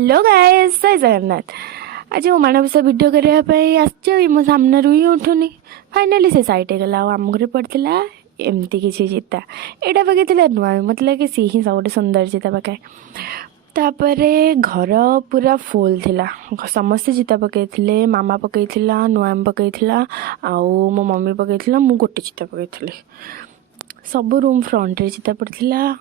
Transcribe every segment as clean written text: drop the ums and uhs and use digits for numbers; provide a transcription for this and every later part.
Hello guys, जय जगन्नाथ। आज मो मानवसा वीडियो करने आसो मो सामने ही उठुनी। फाइनाली से सैट गला आम घर पड़ता एमती किसी चिता यहाँ पकई नुआ मत लगे सी ही सब सुंदर चिता पकाए। तापर घर पूरा फुल थिला, समस्ते चिता पकई, मामा पकई नुआम पकई आउ मो मम्मी पकई मु गोटे चिता पकई। सब रूम फ्रंट रे चिता पड़ता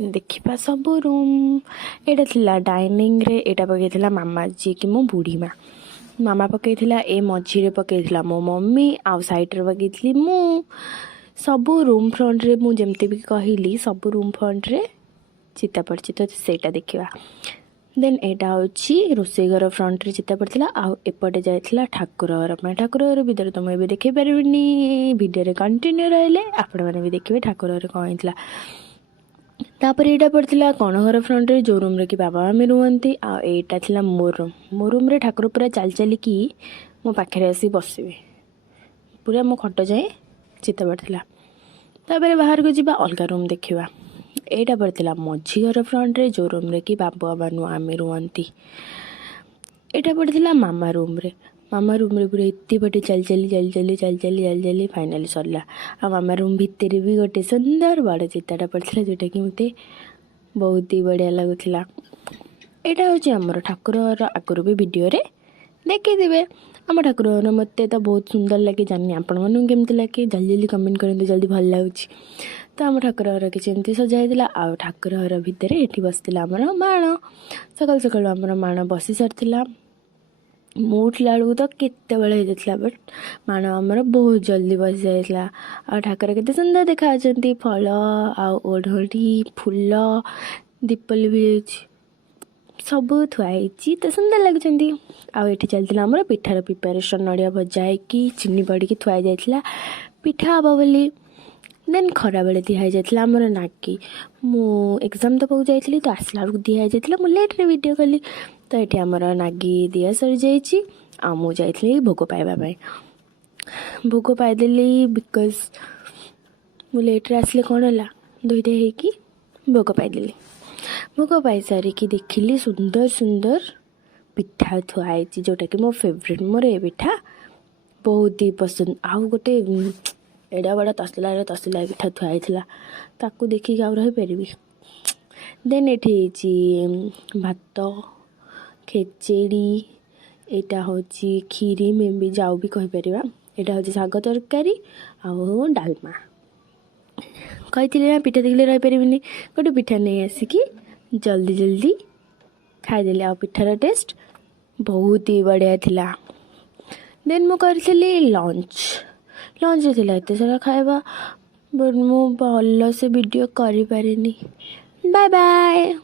देखा सब रूम। एटा थिला डाइनिंग रे एटा पकई मामा जी कि मो बुढ़ी माँ। मामा पकई ए मझी पकई मो मम्मी आउ साइड रे पकई मु। सब रूम फ्रंट रे मु जेमती भी कहली सब रूम फ्रंट रे चिता पड़ची तो सेटा देखा। देन एटा होची रोसई घर फ्रंट रे चिता पड़ता आउ एपटे जाइथिला ठाकुर घर में। ठाकुर घर भीतर तो मुझे देखी पारिनी, वीडियो रे कंटिन्यू रहिले आपण मैंने भी देखिए ठाकुर घर कौन होता। तापर एटा पड़ता कण घर फ्रंट रे जो रूम रे कि बाबा मम्मी रुहंती आटा थिला मो रूम रे ठाकुर पूरा चल चलिकी मो पाखे आसी बसवे पूरा मो खट जाए चिता पड़ता। तापर बाहर को जीवा अलगा रूम देखा। एटा पड़ता मझी घर फ्रंट रे जो रूम रे कि बाबा बाबा आमे रुहंती। एटा पड़ता मामा रूम रे। मामा रूम रे पूरा इतनी बटे चल चली फाइनाली सरला। आ मामा रूम भितर भी गोटे सुंदर बड़ चिताटा पड़ता जोटा कि मते बहुत ही बढ़िया लगुला। एटा होची हमर ठाकुर घर आगुरी भी वीडियो रे देखिथिबे। आम ठाकुर घर मते तो बहुत सुंदर लगे, जानी आपण मानू केमती लगे जल्दी जल्दी कमेंट करते जल्दी भल लगुच। तो आम ठाकुर घर किसी एमती सजाइला। आ ठाकुर घर भितर ये बसला आमर माण। सकाल सकाल आमर माण बसी सारी मु उठला बेलू तो केते बेले हो जाता, बट माण आमर बहुत जल्दी बसी जाइला। आ ठाकुर केते सुंदर देखा फल ओढ़ी फूल दीपल भी सब थुआई तो सुंदर लगुंट। आउ चलता आमर पिठार प्रिपेरेसन नड़िया भजा होगी चीनी पड़ी थुआई जाइला पिठा हम बोली। देन खरा बेले दिखाई जाइला आमर नागी। मु एग्जाम दबाक जाइली तो आसला बेलू दिखाई जाइला मु लेट रे वीडियो कली। तो ये आमर नागी दिया सरी जाइए आ मु जाइली भोग पाइबा। भोग पाइदेली बिकज मु लेट रे आसले कौन है दुईटा होगी भोग पाइदेली। भोग पाई सारिकी देखिली सुंदर सुंदर पिठा थुआई जोटा कि मो फेवरेट मोर ए पिठा बहुत ही पसंद। आउ गोटे एडा बड़ा तसला पिठा थुआई ताकू देखिक आउ रही पारि। देन ये भात खेचेड़ी एटा होची खीरी में भी जाऊ भी कही परिबा। एटा होची साग तरकारी आउ डालमा। कही ना पिठा देखले रही पारिनी गोटे पिठा नहीं आसिकी जल्दी जल्दी खाईदेली। आ पिठार टेस्ट बहुत ही बढ़िया थिला। देन मु करी लंच थिला एते सारा खाଇବା बट मु भल से वीडियो करि पारिनी। Bye bye.